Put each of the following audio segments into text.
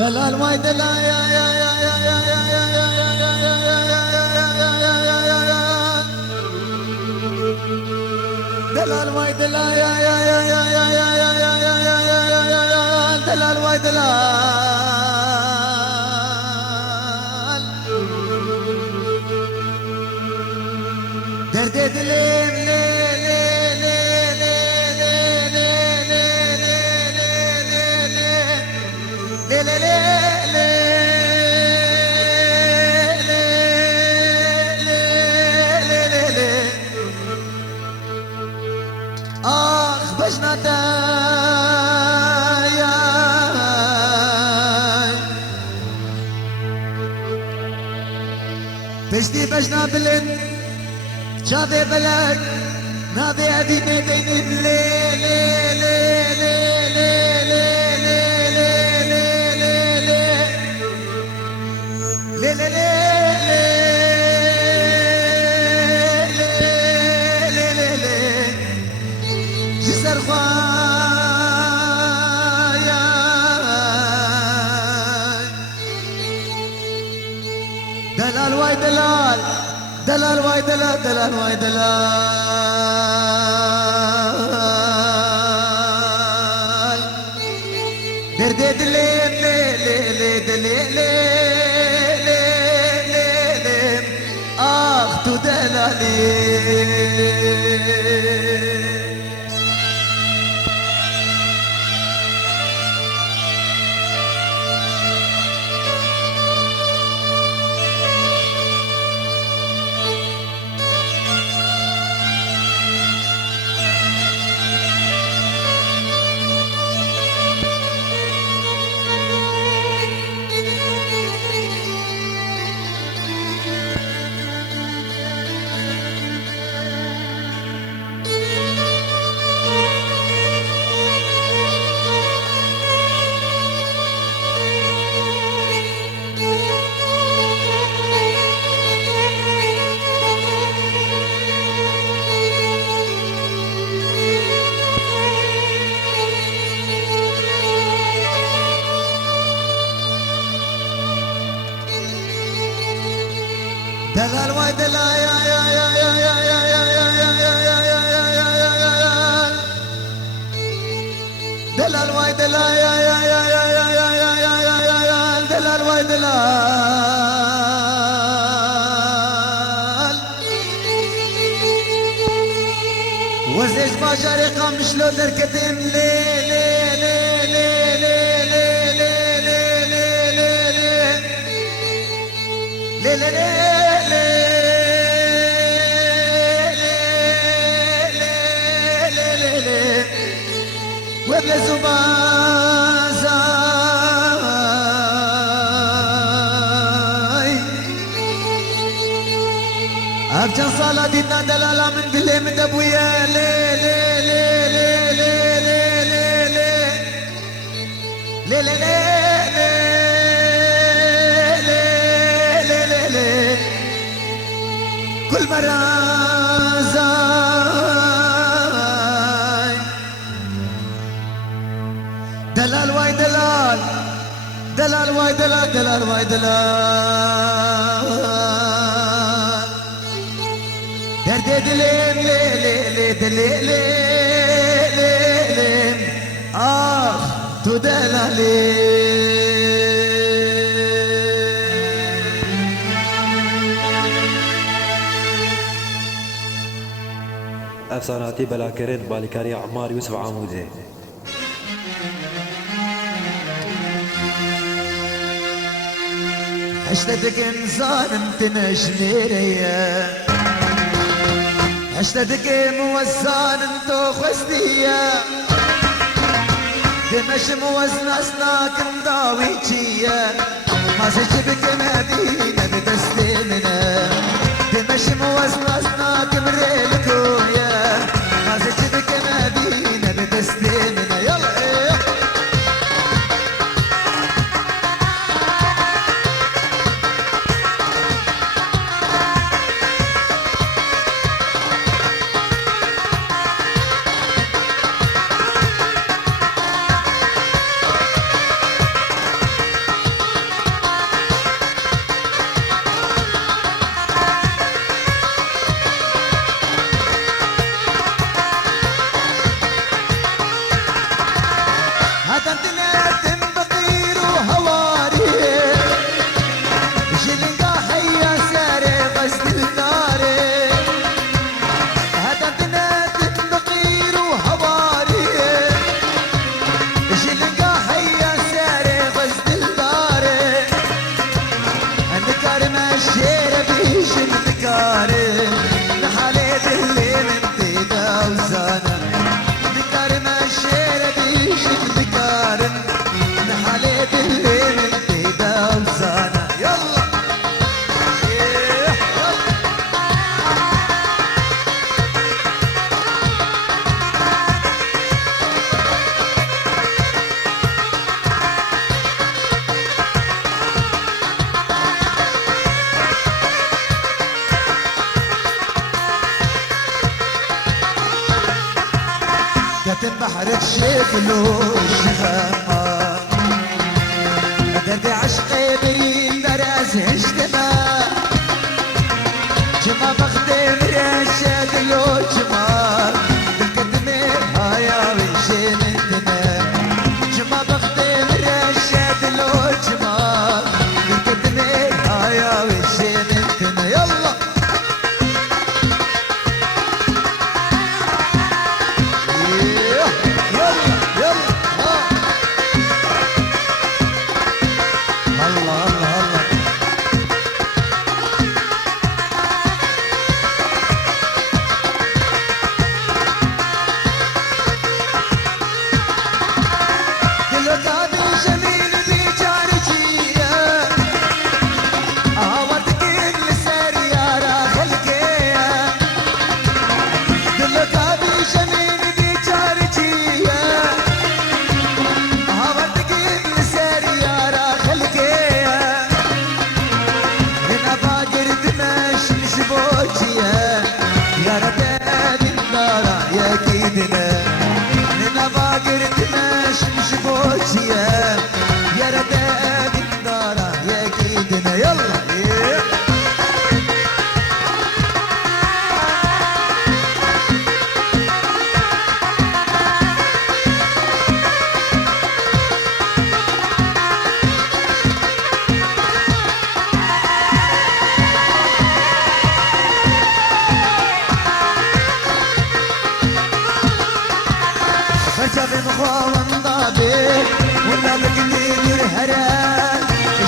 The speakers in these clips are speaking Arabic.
دلال واي دلال يا يا يا يا يا يا يا يا يا دلال واي دلال يا يا يا يا يا يا يا يا يا يا يا يا دلال واي دلال درد دليم لي لي لي لي لي لي لي لي لي آخ بجنا دايا بجدي بجنا بلن شاذي بلد ناضي أبي ميدين الليل دلال واي دلال دلال واي دلال دلال واي دلال درد دليل ليل دليل ليل اخ تو دلالي دلال واي دلال يا يا يا يا يا يا يا يا يا يا دلال واي دلال يا يا يا يا يا يا يا يا يا دلال واي دلال وزيش باجاري قامش لو دركتين لي لي لي لي لي لي لي لي لي وابن زبازاي أبجن صلاة دينا دلالة من دلي من دبويا لي لي لي لي لي لي لي لي لي كل مرة دلال واي دلال دلال واي دلال دلال واي دلال درد دليم لي دليم آخ تو دلالي افساناتی بلاکرین بالیکاری عمار یوسف عاموزه اشتدك انسان تنشنيريا اشتدك موزان انتو خستيا دمش موزن اسناك مضاويتيا ما سجبك مدينة بتسلمنا دمش موزن اسناك مريلكويا ما سجبك مدينة بتسلمنا يلا ايه كتب بحرك شكلوش غمار درد عشقي بالدرس اجتماع جما بخدم رشاد لو جمال بالقدمي هايا وجين انتنا جما بخدم رشاد لو جمال بالقدمي هايا وجين انتنا يلا يلا يلا الله الله الله شافي مخوان ضابي ولا بقدير هران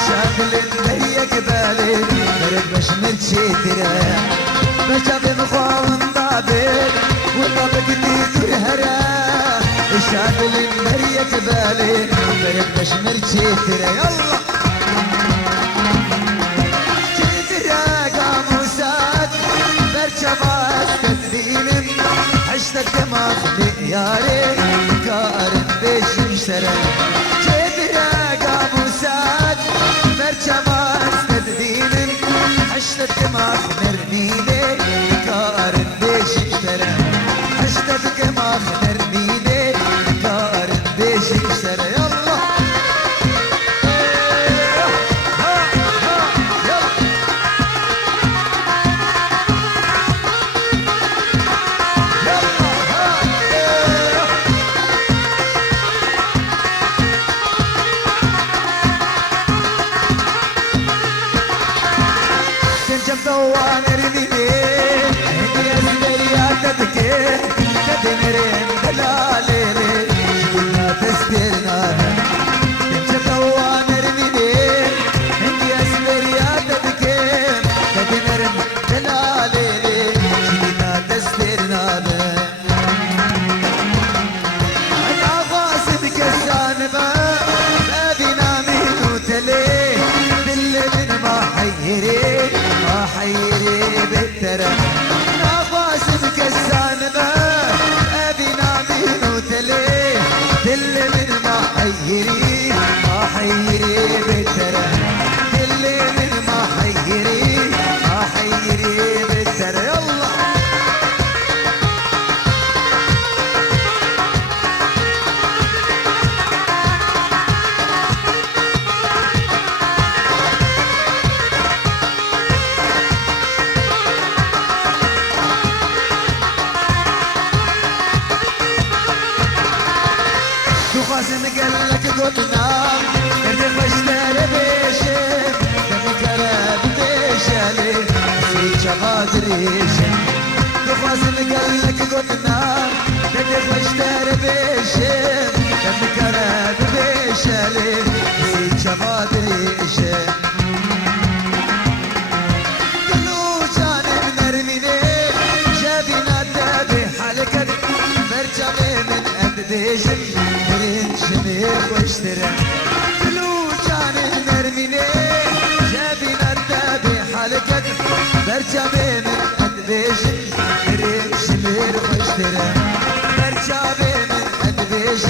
شاكل الدريا قبالي برد باش مرتشي تران شافي مخوان ضابي ولا بقدير هران شاكل الدريا قبالي برد باش مرتشي تران يلا جدرا قاموسات برشبات تدين عشت دماغ ياري كارن بيش مشترى جدرا قابوسات مرشبات تدين عشت دماغ نرميني كارن بيش مشترى عشت دماغ نرميني كارن بيش مشترى يلا دوان رميني هدي اسدريا تدكي تدمرين دلالي شكلنا تسترنا تنجب دوان رميني هدي اسدريا تدكي تدمرين دلالي شكلنا تسترنا انا غاسد كسان ما بينا مين وتلي باللي من ما حيري حيري بالترى نفاس مكسان ما ابي نامين وتلي دل من ما حيري ما حيري بالترى دل من ما حيري ما حيري بالترى يلا قاسم قال لك قلنا اللي فشتر بيشم دم كرب بيشالي في شباب ريشم قاسم قال لك قلنا اللي فشتر بيشم دم كرب بيشالي في شباب ريشم قلو جان نرميني جابنا دابي حلقة مرجبي من أدديشم شمير واشترى كلو كان نرميني جابي ندابي حلقة برجابي من أدبيش مرين شمير واشترى برجابي من أدبيش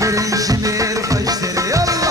مرين شمير واشترى يلا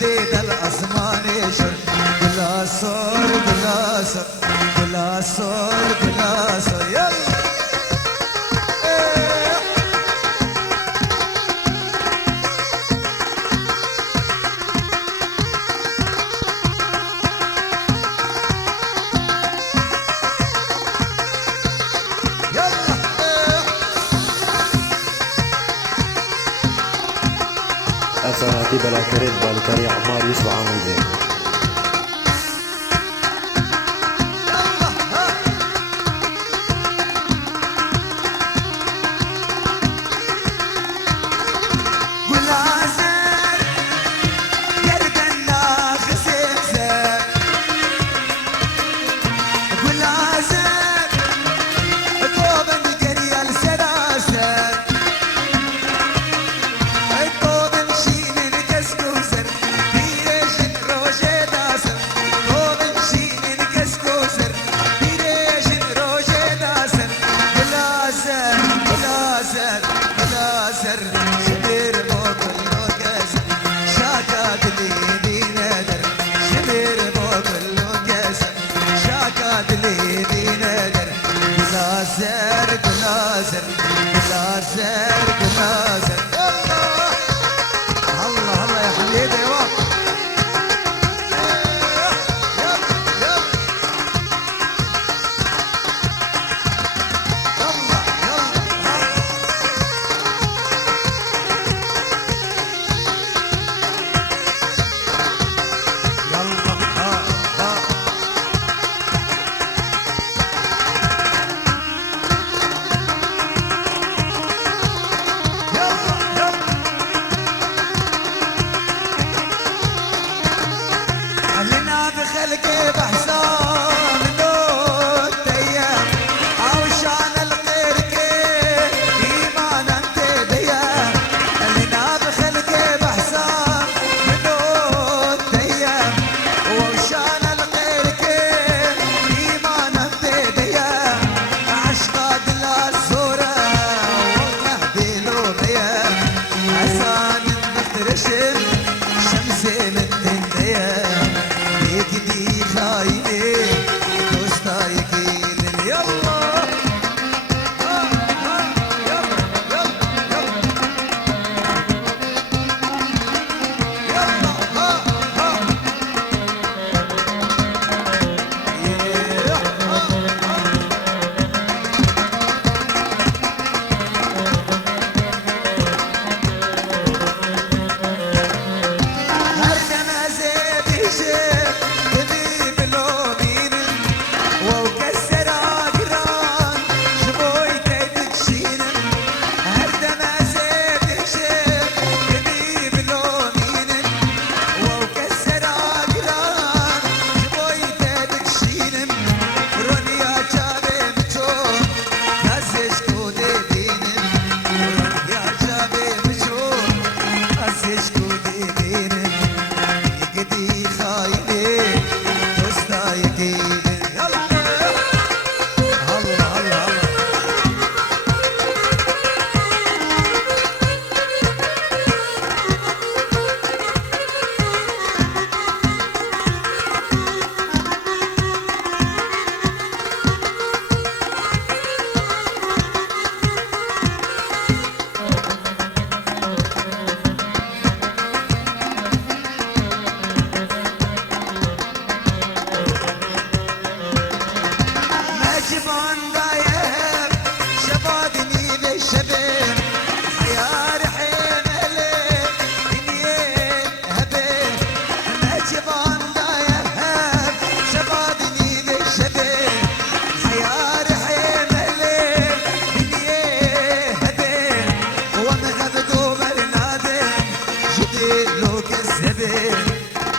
شديد الأزمان يشر بلاصر بلاصر بلاصر بلاصر يلا أفساناتي بلا كريت بالكاري عمار يوسف عمودي. بلازر بلازر بلازر الله الله الله يا حميدة يا واد خلقي بحسام نوت ايام عوشان الغير كيف ايمان انت ديام اللي بخلقي بحسام نوت ايام وعوشان الغير كيف ايمان انت ديام عشقاد الصورة والله بيلو بيام عسان المخترشم شمسي من الدنيا يكدي خايني دوستايك يلا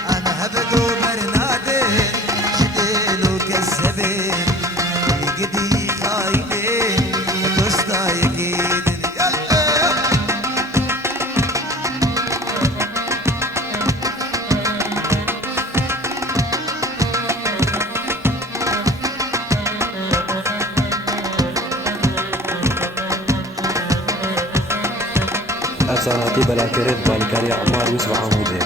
أنا هبدو برنادين شديلو كالزبين يقدي خاينين دوستا يقيدن أفساناتي بلا كريت بالكاري عمار يوسف عمودي.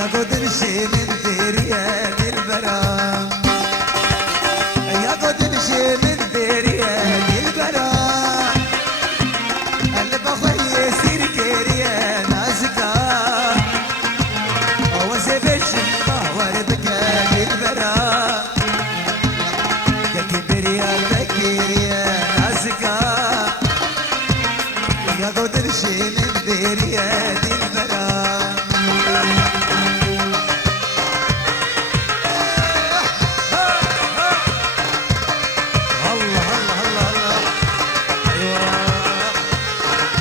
يا قد نشي من دريا البرام يا قد نشي من دريا البرام اللي بخوي يصير كيريا نازكا وزبش باور بكا البرام يا كبريا تكيريا نازكا يا قد نشي من دريا البرام الله الله الله الله ايوه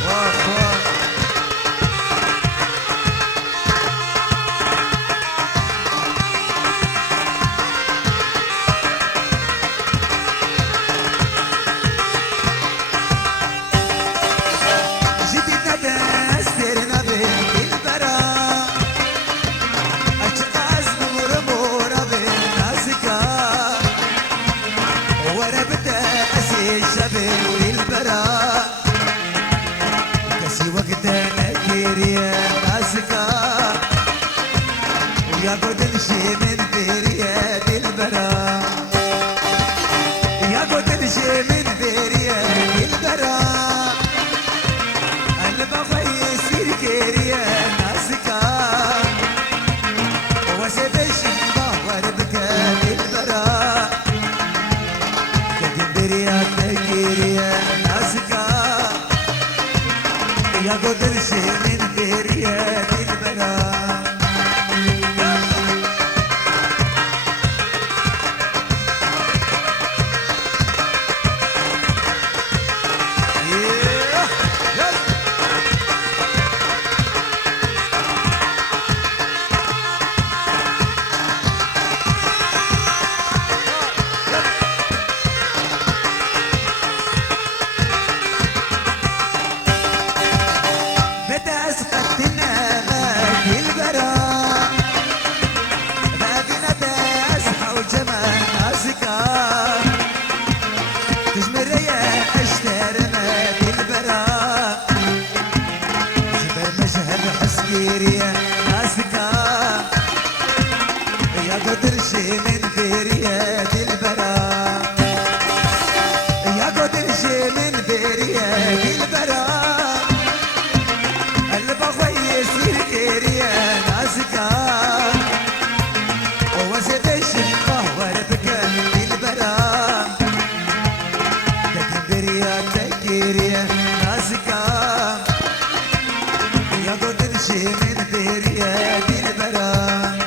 واخ واخ جديدنا داس سيرنا بين البراء اشقاس نور مورا بين ناسكا ورا بدا اسي شبين البراء كسي وقتنا كيريا ناسكا ويا قد نشي من بيريا البراء يا قد نشي من بيريا البراء اللي بغى يصير كيريا ناسكا وسيبش باور بكا البراء بريا تكيريا ناسكا يا قدر شي من بريا البراء بدا اسقطنا ما البراء ما بينا باسحة وجمال ناسكا تجمر يا اشتر ما البراء جبر مشهد حسكيريا ناسكا يا قدر شي من بيريا البراء يا قدر شي من بيريا البراء اللي بغى يصير كيريا ناسكا وزيدش باور بكا البراء بريا تكيريا ناسكا يا قدر شي من بريا البراء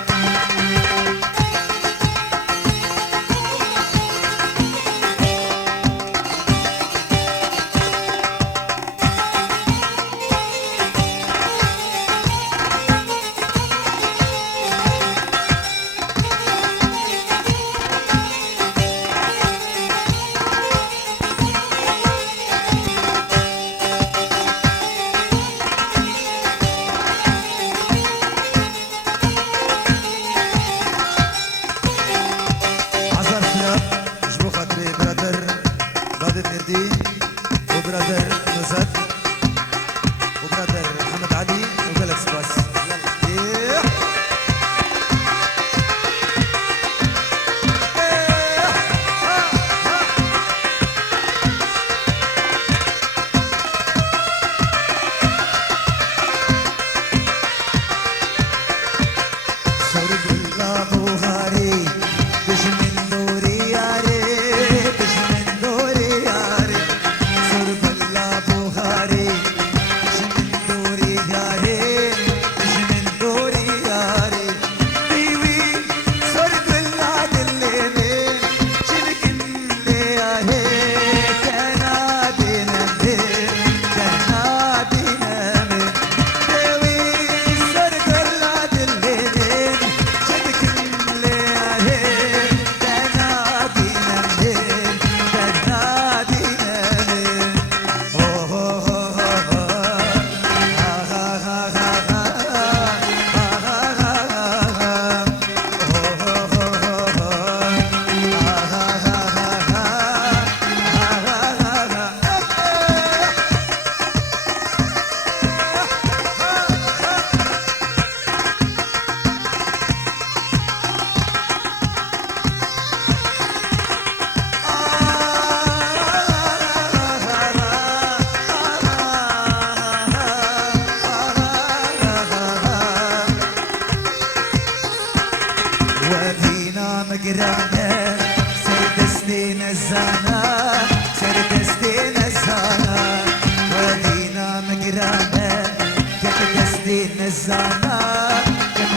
دستي نزانا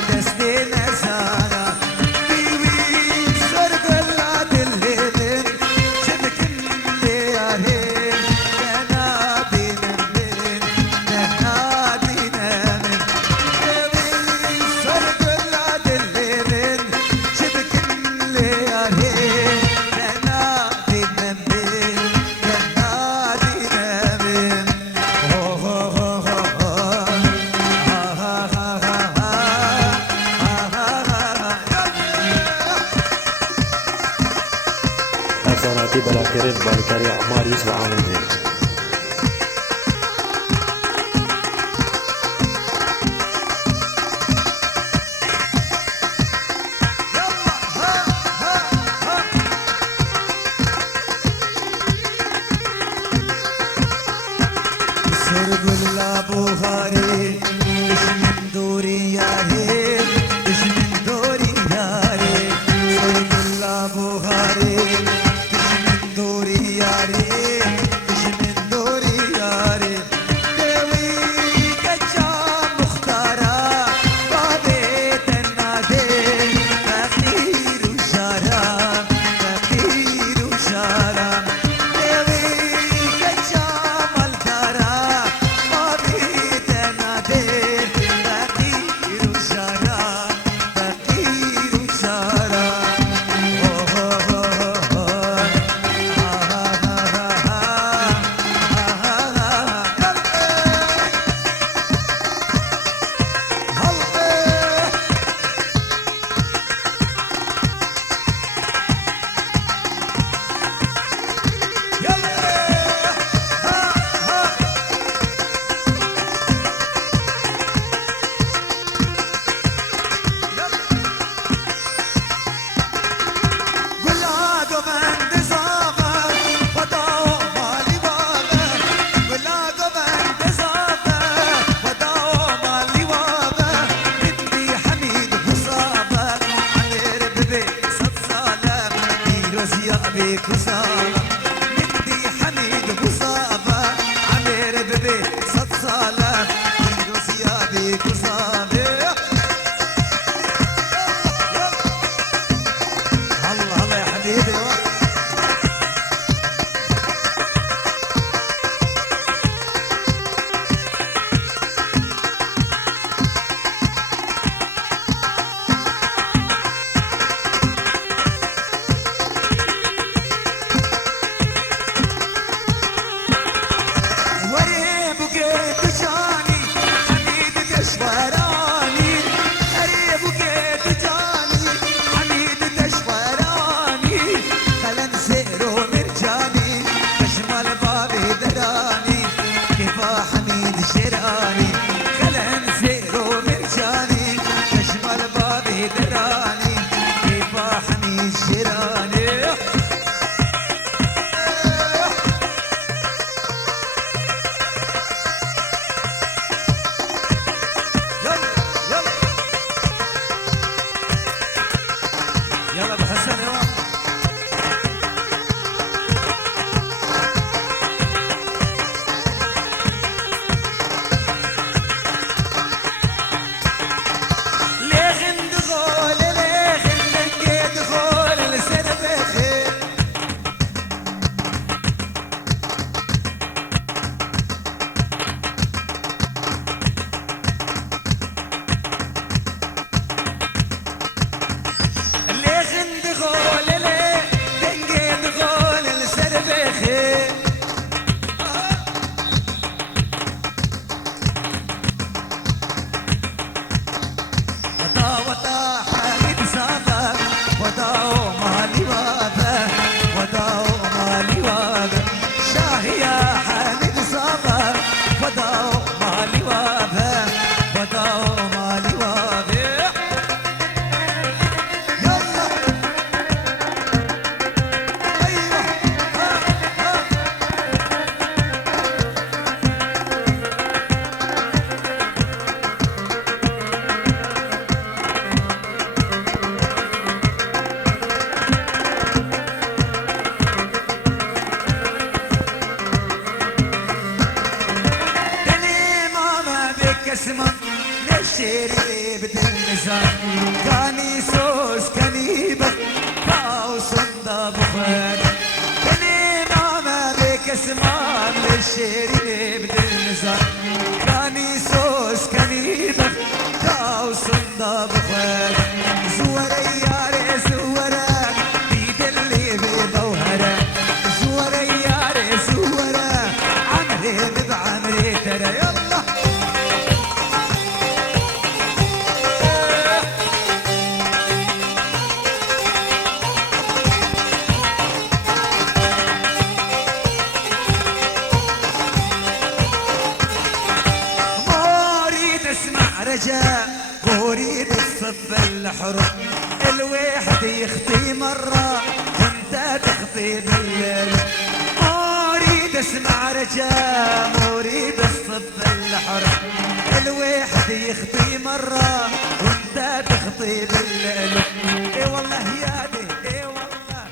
دستي نزانا بيوي سرق لا دلين شبك الليالين كنا بينمين كنا بينمين بيوي سرق لا دلين شبك الليالين كنا بينمين كنا بينمين حسناتي بلاكرين بالكاري عمار يوسف عامل سرب بوخاري ايش من دوري يا هيل ايش من دوري يا ريل سرب بوخاري ايش من دوري يا ريل ايش من دوري يا ريل دوي كجا مختارا بابيت النادي فقير وشارع فقير وشارع دوي كجا مالكارا بيك وصالة ندي حميد وصابة عمير ببي صد صالة يدوس يا بيك وصالة الله الله يا حبيبي يلا للشيري بدل نزار كاني سوس كاني بك كاوس بخير كني ماما بك اسمان للشيري بدل نزار كاني سوس كاني بك كاوس بخير زوري يا ري زوري بيد اللي بظهره زوري يا ري زوري عمري بعمري ترى يلا رجاء اريد الصف الحر الواحد يخطي مرة وانت تخطي بالليل اريد اسمع رجاء اريد الصف الحر الواحد يخطي مرة وانت تخطي بالليل اي والله يا دي اي والله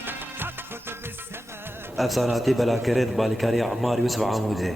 حق كتب السماء افساناتی بلاکرین بالیکاری عمار یوسف عموده